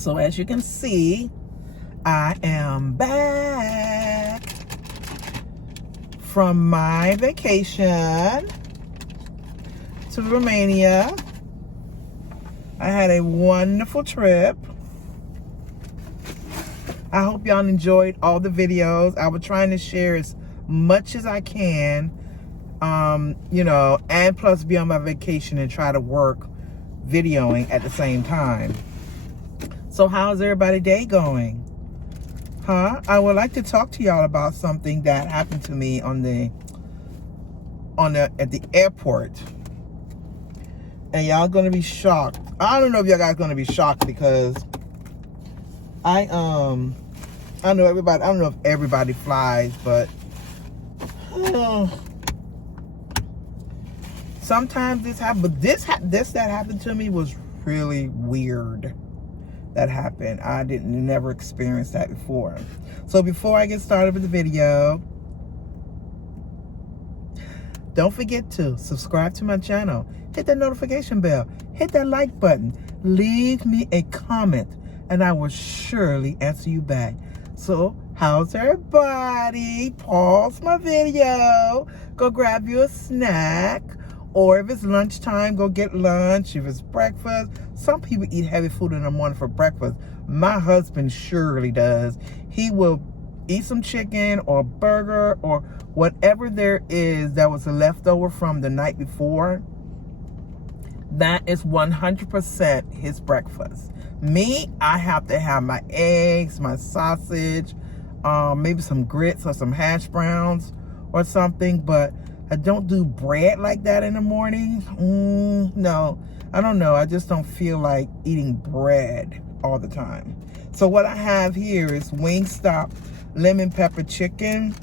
So as you can see, I am back from my vacation to Romania. I had a wonderful trip. I hope y'all enjoyed all the videos. I was trying to share as much as I can, you know, and plus be on my vacation and try to work videoing at the same time. So how's everybody's day going? I would like to talk to y'all about something that happened to me at the airport. And y'all gonna be shocked. I don't know if y'all guys gonna be shocked because I don't know if everybody flies, but sometimes this happens. But this that happened to me was really weird. That happened. I never experienced that before. So before I get started with the video, don't forget to subscribe to my channel, hit that notification bell, hit that like button, leave me a comment, and I will surely answer you back. So how's everybody? Pause my video, go grab you a snack, or if it's lunchtime, go get lunch. If it's breakfast, some people eat heavy food in the morning for breakfast. My husband surely does. He will eat some chicken or burger or whatever there is that was left over from the night before. That is 100% his breakfast. Me, I have to have my eggs, my sausage, maybe some grits or some hash browns or something, but I don't do bread like that in the morning. No, I don't know. I just don't feel like eating bread all the time. So what I have here is Wingstop lemon pepper chicken.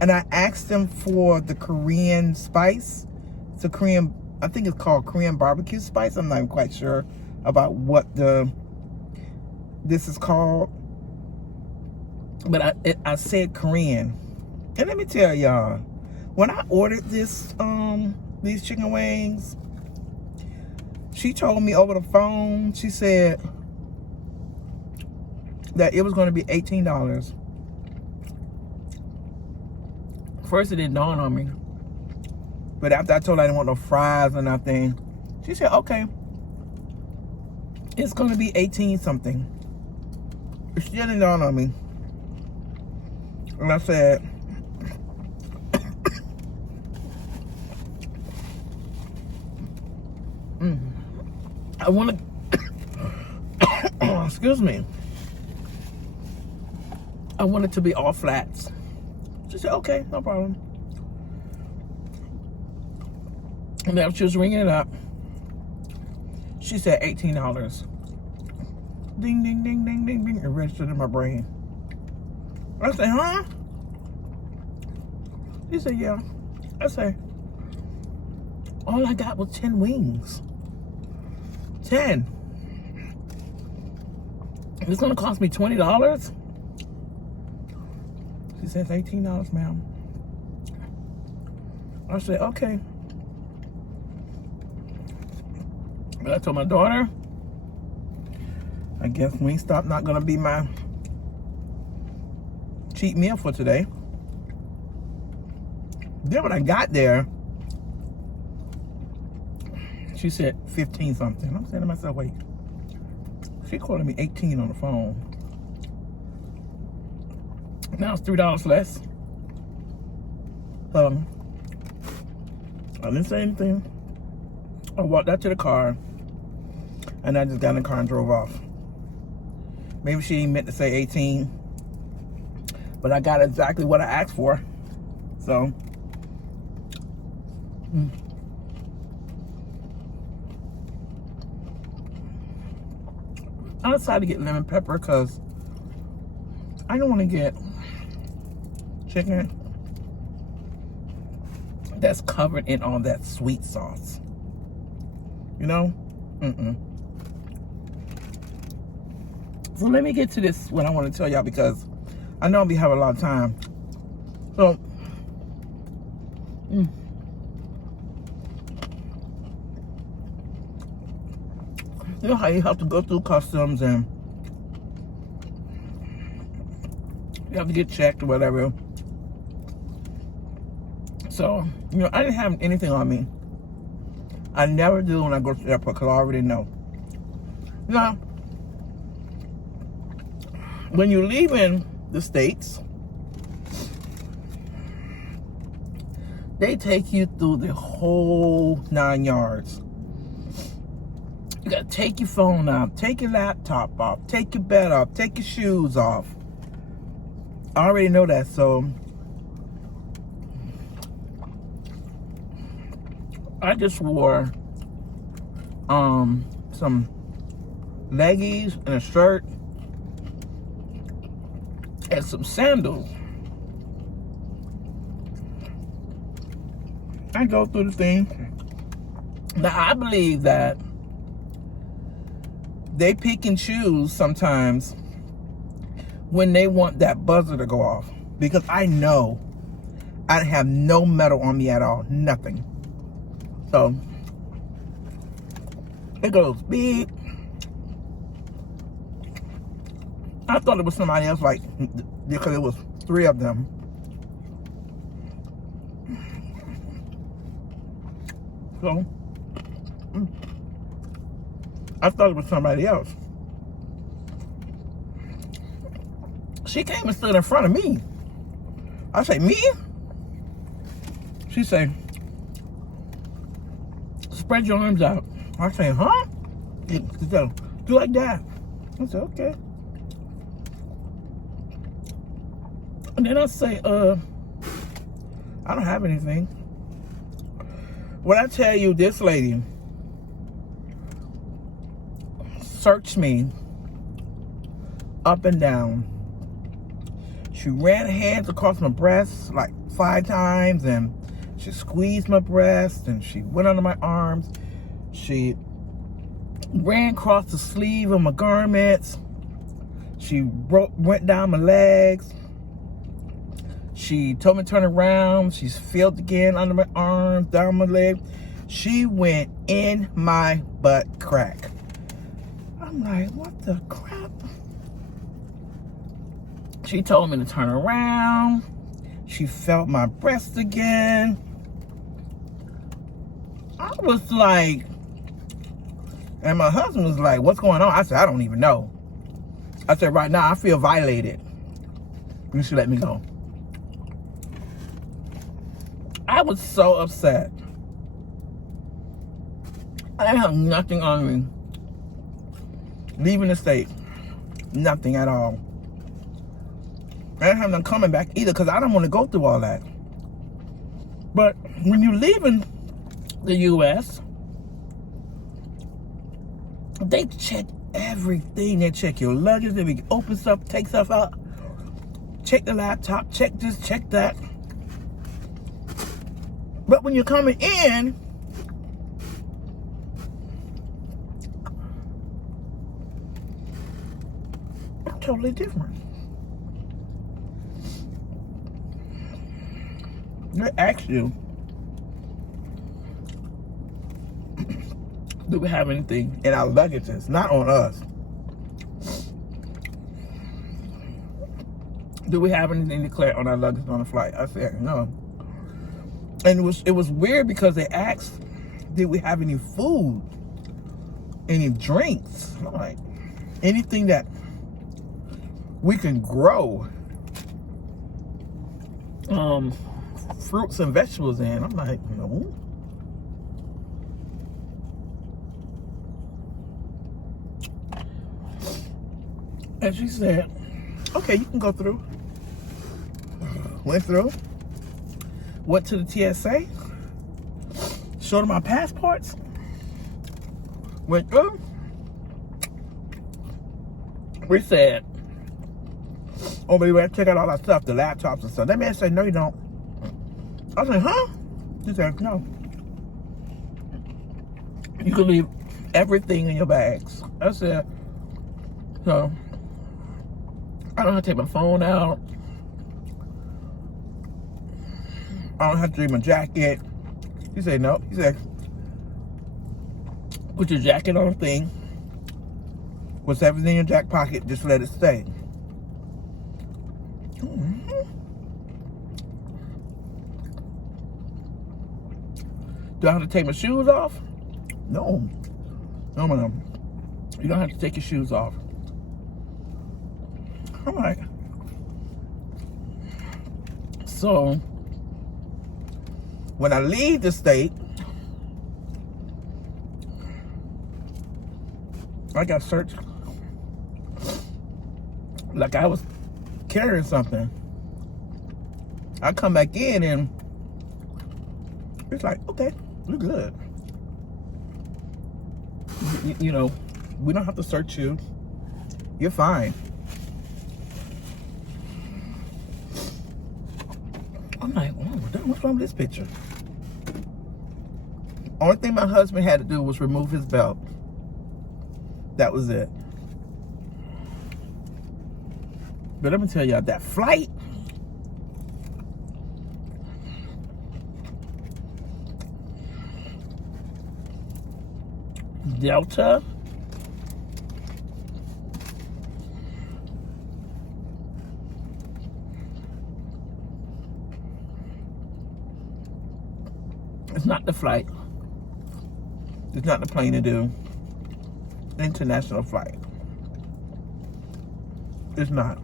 And I asked them for the Korean spice. It's a Korean, I think it's called Korean barbecue spice. I'm not even quite sure about what this is called. But I said Korean. And let me tell y'all, when I ordered these chicken wings, she told me over the phone, she said that it was going to be $18. First, it didn't dawn on me. But after I told her I didn't want no fries or nothing, she said, okay, it's going to be 18 something. It still didn't dawn on me. And I said, I want to, excuse me. I want it to be all flats. She said, okay, no problem. And then she was ringing it up. She said $18. Ding, ding, ding, ding, ding, ding. It registered in my brain. I said, huh? She said, yeah. I said, all I got was 10 wings. 10. It's gonna cost me $20? She says $18, ma'am. I said, okay. But I told my daughter, I guess Wingstop not gonna be my cheap meal for today. Then when I got there, she said 15 something. I'm saying to myself, wait, she quoted me 18 on the phone. Now it's $3 less. I didn't say anything. I walked out to the car and I just got in the car and drove off. Maybe she meant to say 18, but I got exactly what I asked for. So, I decided to get lemon pepper because I don't want to get chicken that's covered in all that sweet sauce. You know? So let me get to this, what I want to tell y'all, because I know we have a lot of time. So, you know how you have to go through customs and You have to get checked or whatever. So, you know, I didn't have anything on me. I never do when I go to the airport because I already know. Now, when you're leaving the States, they take you through the whole 9 yards. You gotta take your phone out, take your laptop off, take your bed off, take your shoes off. I already know that, so I just wore some leggies and a shirt and some sandals. I go through the thing. Now I believe that they pick and choose sometimes when they want that buzzer to go off, because I know I have no metal on me at all, nothing. So it goes beep. I thought it was somebody else, like, because it was 3 of them. So I thought it was somebody else. She came and stood in front of me. I say, me? She say, spread your arms out. I say, huh? Do like that. I said, okay. And then I say, I don't have anything. When I tell you, this lady searched me up and down. She ran hands across my breasts like 5 times, and she squeezed my breast, and she went under my arms. She ran across the sleeve of my garments. She went down my legs. She told me to turn around. She felt again under my arms, down my leg. She went in my butt crack. I'm like, what the crap? She told me to turn around. She felt my breast again. I was like, and my husband was like, what's going on? I said, I don't even know. I said, right now I feel violated. You should let me go. I was so upset. I have nothing on me. Leaving the state. Nothing at all. I didn't have them coming back either, because I don't want to go through all that. But when you're leaving the U.S., they check everything. They check your luggage. They open stuff, take stuff out, check the laptop, check this, check that. But when you're coming in, it's totally different. They ask you, do we have anything in our luggages? Not on us. Do we have anything declared on our luggage on the flight? I said no. And it was weird because they asked, did we have any food, any drinks? I'm like, anything that we can grow fruits and vegetables in. I'm like, no. And she said, okay, you can go through. Went through. Went to the TSA. Showed them my passports. Went through. We said, oh, baby, we have to check out all that stuff, the laptops and stuff. That man said, no, you don't. I was like, huh? He said, no. You can leave everything in your bags. I said, so I don't have to take my phone out. I don't have to leave my jacket. He said, no. He said, put your jacket on the thing. What's everything in your jacket pocket, just let it stay. I'm Do I have to take my shoes off? No. No, ma'am. You don't have to take your shoes off. All right. So, when I leave the state, I got searched like I was carrying something. I come back in and it's like, okay, you're good. You know, we don't have to search you. You're fine. I'm like, oh, what's wrong with this picture? Only thing my husband had to do was remove his belt. That was it. But let me tell y'all, that flight, Delta, it's not the flight. It's not the plane to do. International flight. It's not.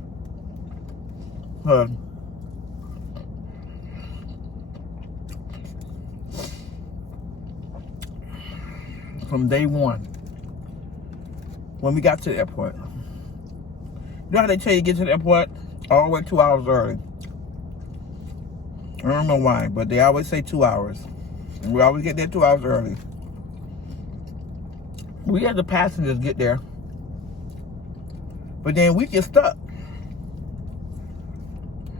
From day one, when we got to the airport, you know how they tell you to get to the airport all the way 2 hours early? I don't know why, but they always say 2 hours. And we always get there 2 hours early. We had the passengers get there, but then we get stuck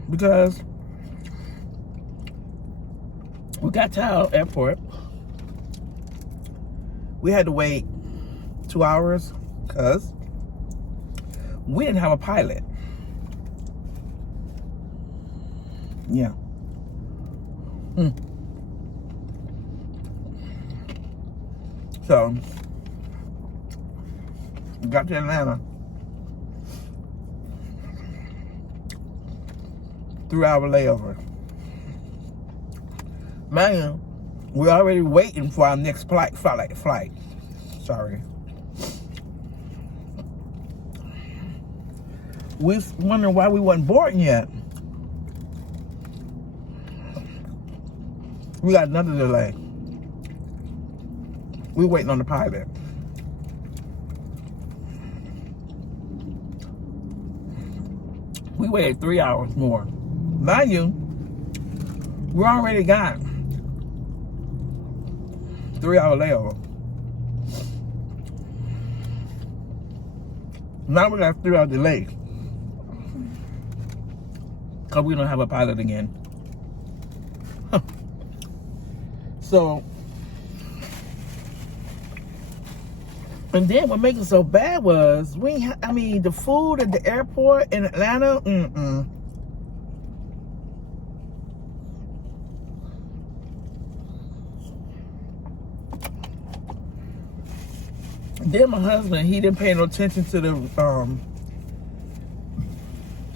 because we got to our airport. We had to wait 2 hours because we didn't have a pilot. Yeah. So, we got to Atlanta. 3-hour layover. Man, we're already waiting for our next flight. Sorry. We was wondering why we wasn't boarding yet. We got another delay. We're waiting on the pilot. We waited 3 hours more. Mind you, we already got 3-hour layover. Now we got a 3-hour delay. Because we don't have a pilot again. So, and then what makes it so bad was, the food at the airport in Atlanta, Then my husband, he didn't pay no attention to the,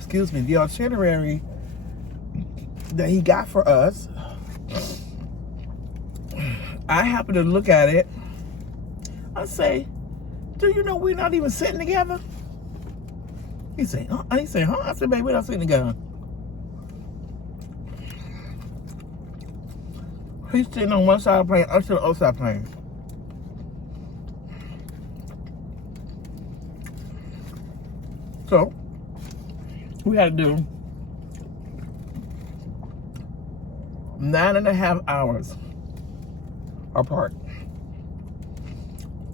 the itinerary that he got for us. I happened to look at it. I say, do you know we're not even sitting together? He said, huh? I said, baby, we're not sitting together. He's sitting on one side of the plane, I'm sitting on the other side of the plane. So, we had to do 9.5 hours apart.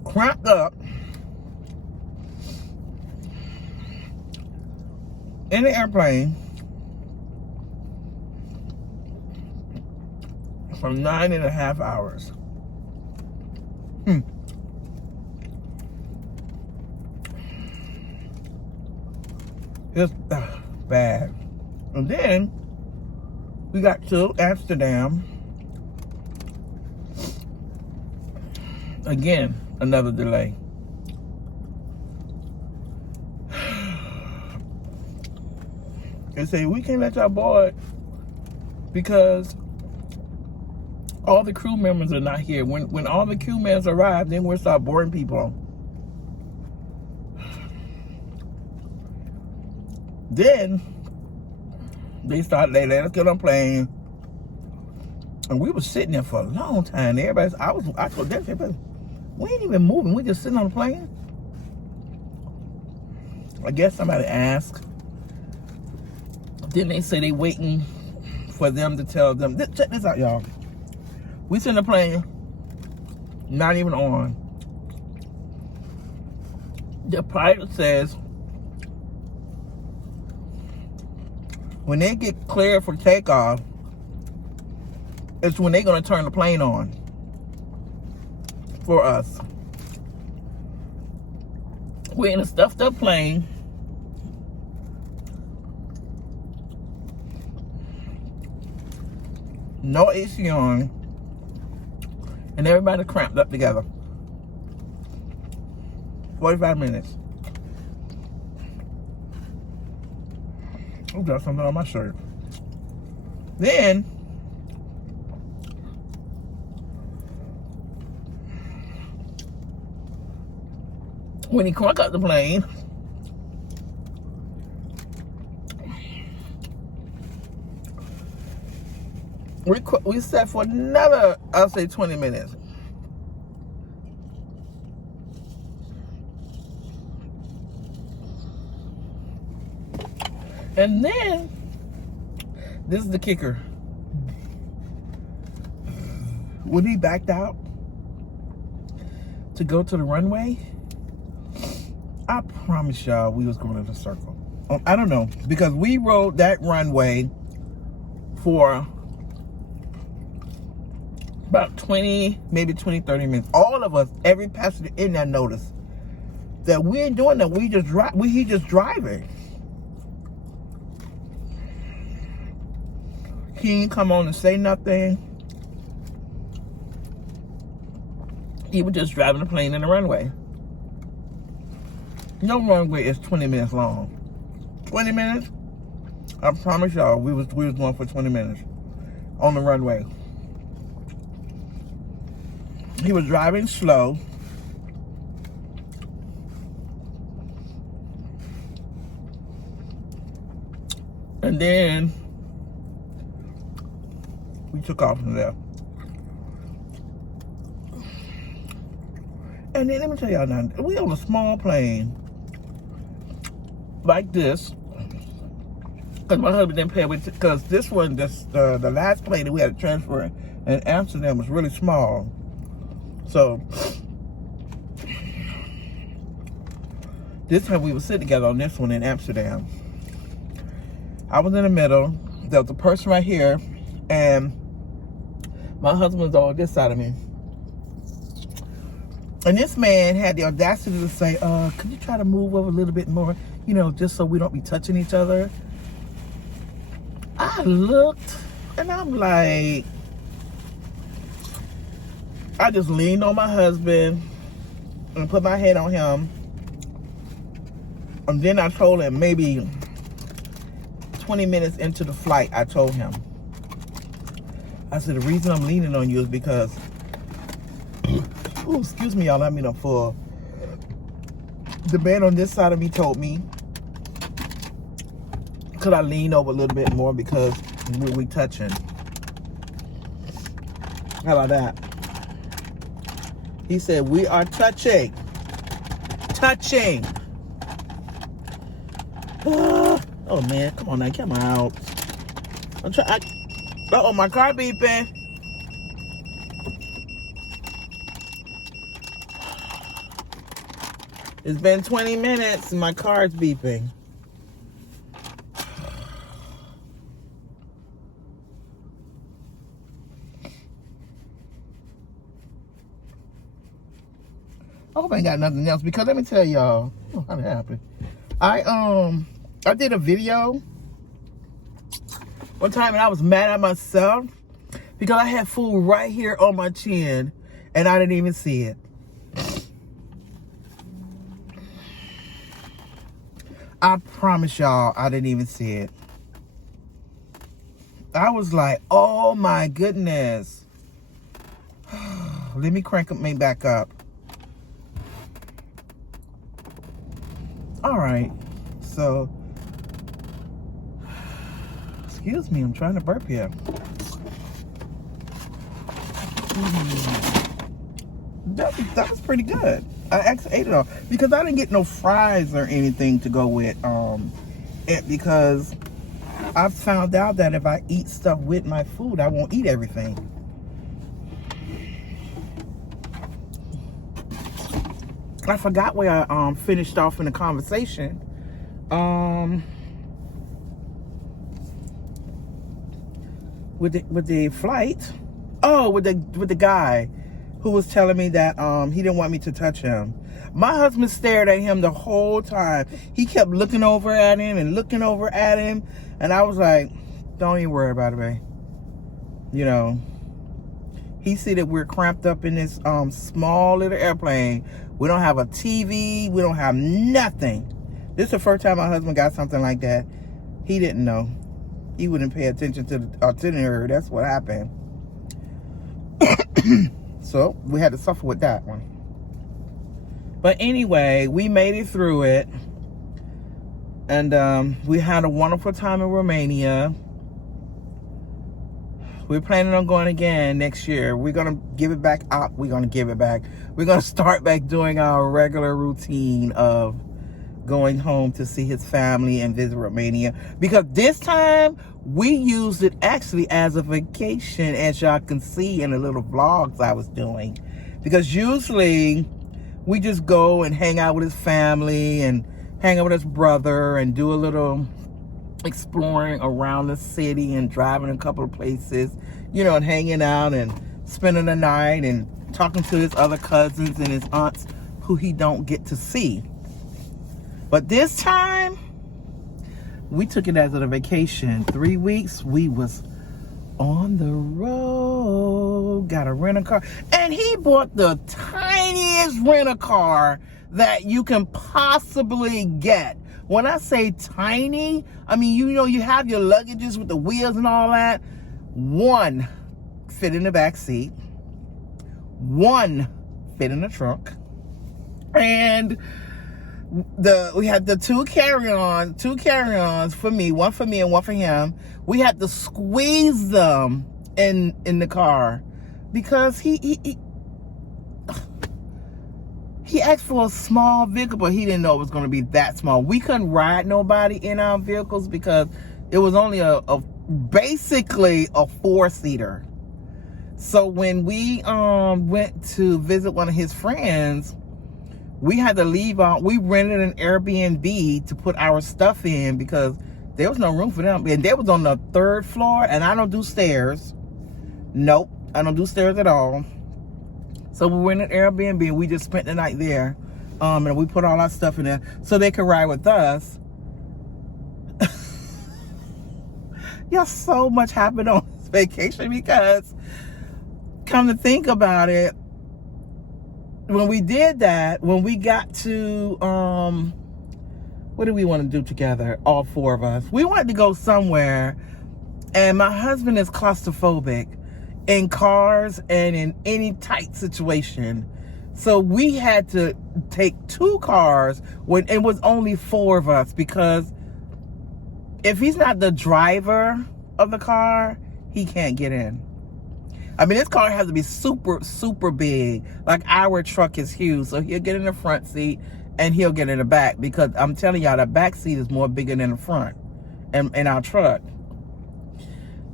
Cramped up in the airplane for 9.5 hours. It's bad. And then we got to Amsterdam. Again, another delay. They say we can't let y'all board because all the crew members are not here. When all the crew members arrive, then we'll start boarding people. Then they let us get on plane, and we were sitting there for a long time. I told them, we ain't even moving. We just sitting on the plane. I guess somebody asked. Then they say they waiting for them to tell them. Check this out, y'all. We sit in the plane, not even on. The pilot says when they get cleared for takeoff, it's when they're going to turn the plane on for us. We're in a stuffed up plane. No AC on. And everybody cramped up together. 45 minutes. Oh, got something on my shirt. Then, when he cranked up the plane, we sat for another, I'll say 20 minutes. And then, this is the kicker. When he backed out to go to the runway, I promise y'all we was going to the circle. I don't know, because we rode that runway for about 20, maybe 20, 30 minutes. All of us, every passenger in there noticed that we ain't doing that. He just driving. He didn't come on and say nothing. He was just driving the plane in the runway. No runway is 20 minutes long. 20 minutes? I promise y'all, we was going for 20 minutes on the runway. He was driving slow. And then we took off from there. And then let me tell y'all now, we on a small plane like this, because my husband didn't pay with, because this one, the last plane that we had to transfer in Amsterdam was really small. So this time we were sitting together on this one in Amsterdam. I was in the middle. There was a person right here, and my husband was on this side of me. And this man had the audacity to say, could you try to move over a little bit more, you know, just so we don't be touching each other? I looked, and I'm like, I just leaned on my husband and put my head on him. And then I told him, maybe 20 minutes into the flight, I told him, I said, the reason I'm leaning on you is because, ooh, excuse me, y'all, I mean I'm full. The man on this side of me told me, could I lean over a little bit more because we touching? How about that? He said, we are touching. Touching. Oh man, come on now, come out. Uh-oh, my car beeping. It's been 20 minutes and my car's beeping. I hope I ain't got nothing else, because let me tell y'all, I'm happy. I did a video one time and I was mad at myself because I had food right here on my chin and I didn't even see it. I promise y'all, I didn't even see it. I was like, oh my goodness. let me crank me back up. All right, so, excuse me, I'm trying to burp here. That was pretty good. I actually ate it all because I didn't get no fries or anything to go with it, because I've found out that if I eat stuff with my food, I won't eat everything. I forgot where I finished off in the conversation. With the flight. Oh, with the guy who was telling me that he didn't want me to touch him. My husband stared at him the whole time. He kept looking over at him and looking over at him, and I was like, "Don't even worry about it, babe." You know, he see that we're cramped up in this small little airplane. We don't have a TV. We don't have nothing. This is the first time my husband got something like that. He didn't know. He wouldn't pay attention to the itinerary. That's what happened. So we had to suffer with that one. But anyway, we made it through it. And we had a wonderful time in Romania. We're planning on going again next year. We're going to give it back up. We're going to give it back. We're going to start back doing our regular routine of going home to see his family and visit Romania. Because this time, we used it actually as a vacation, as y'all can see in the little vlogs I was doing. Because usually, we just go and hang out with his family and hang out with his brother and do a little exploring around the city and driving a couple of places, you know, and hanging out and spending the night and talking to his other cousins and his aunts who he don't get to see. But this time, we took it as a vacation. 3 weeks, we was on the road, got a rental-car, and he bought the tiniest rental-car that you can possibly get. When I say tiny, I mean, you know, you have your luggages with the wheels and all that. One fit in the back seat. One fit in the trunk. And we had the two carry-ons for me and one for him. We had to squeeze them in the car because he asked for a small vehicle, but he didn't know it was going to be that small. We couldn't ride nobody in our vehicles because it was only basically a 4-seater. So when we went to visit one of his friends, we had to leave out. We rented an Airbnb to put our stuff in because there was no room for them. And they was on the 3rd floor, and I don't do stairs. Nope, I don't do stairs at all. So we went in Airbnb and we just spent the night there. And we put all our stuff in there so they could ride with us. Y'all, so much happened on this vacation because, come to think about it, when we did that, when we got to, what did we want to do together, all 4 of us? We wanted to go somewhere, and my husband is claustrophobic in cars and in any tight situation. So we had to take 2 cars when it was only 4 of us, because if he's not the driver of the car, he can't get in. I mean, this car has to be super, super big. Like our truck is huge. So he'll get in the front seat and he'll get in the back, because I'm telling y'all, the back seat is more bigger than the front in our truck.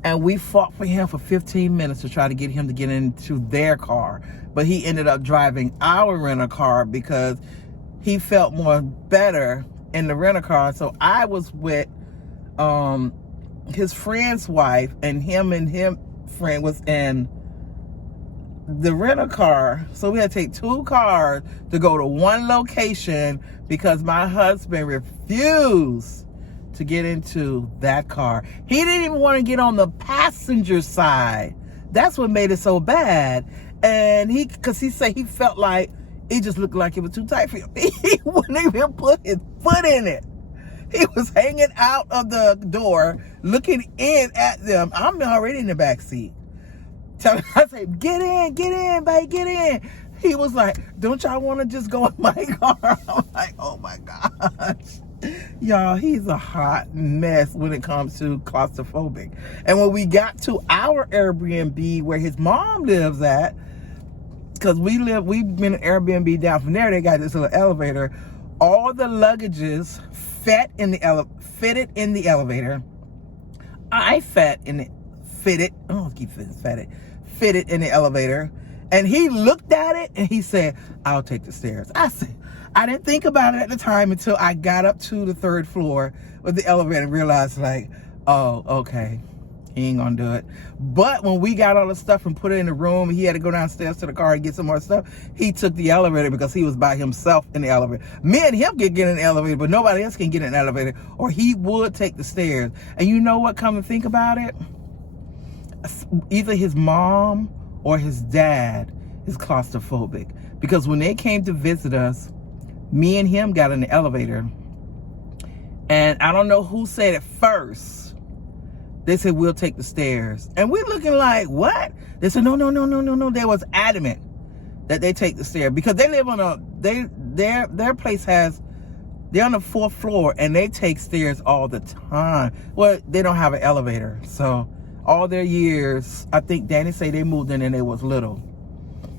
And we fought for him for 15 minutes to try to get him to get into their car. But he ended up driving our rental car because he felt more better in the rental car. So I was with his friend's wife, and him friend was in the rental car. So we had to take 2 cars to go to one location because my husband refused to get into that car. He didn't even want to get on the passenger side. That's what made it so bad. And because he said he felt like it just looked like it was too tight for him. He wouldn't even put his foot in it. He was hanging out of the door, looking in at them. I'm already in the back seat. I said, get in, babe, get in. He was like, don't y'all want to just go in my car? I'm like, oh my gosh. Y'all, he's a hot mess when it comes to claustrophobic. And when we got to our Airbnb where his mom lives at, because we've been an Airbnb down from there, they got this little elevator. All the luggages fitted in the elevator. I fitted in the elevator. And he looked at it and he said, I'll take the stairs. I said, I didn't think about it at the time until I got up to the 3rd floor with the elevator and realized, like, oh, okay, he ain't gonna do it. But when we got all the stuff and put it in the room, he had to go downstairs to the car and get some more stuff. He took the elevator because he was by himself in the elevator. Me and him can get in the elevator, but nobody else can get in the elevator, or he would take the stairs. And you know what, come and think about it? Either his mom or his dad is claustrophobic, because when they came to visit us, me and him got in the elevator, and I don't know who said it first. They said, we'll take the stairs. And we're looking like, what? They said, no. They was adamant that they take the stairs, because they live on their place they're on the 4th floor, and they take stairs all the time. Well, they don't have an elevator, so all their years, I think Danny said they moved in and they was little,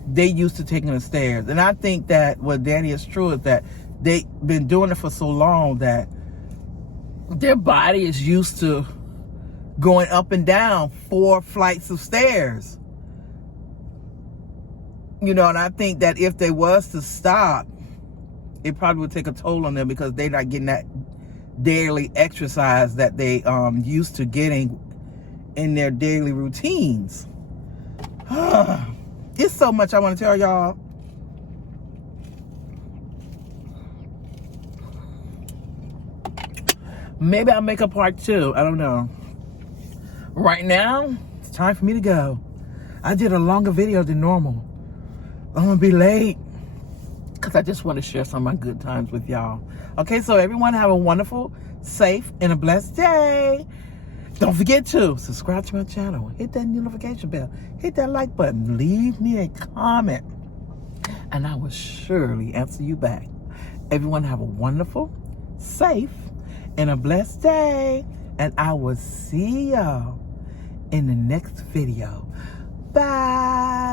they used to taking the stairs. And I think that what Danny is true is that they've been doing it for so long that their body is used to going up and down 4 flights of stairs. You know, and I think that if they was to stop, it probably would take a toll on them, because they're not getting that daily exercise that they used to getting in their daily routines. It's so much I want to tell y'all. Maybe I'll make a part 2. I don't know. Right now, it's time for me to go. I did a longer video than normal. I'm gonna be late because I just want to share some of my good times with y'all. Okay, so everyone have a wonderful, safe, and a blessed day. Don't forget to subscribe to my channel. Hit that notification bell. Hit that like button. Leave me a comment, and I will surely answer you back. Everyone have a wonderful, safe, and a blessed day. And I will see y'all in the next video. Bye.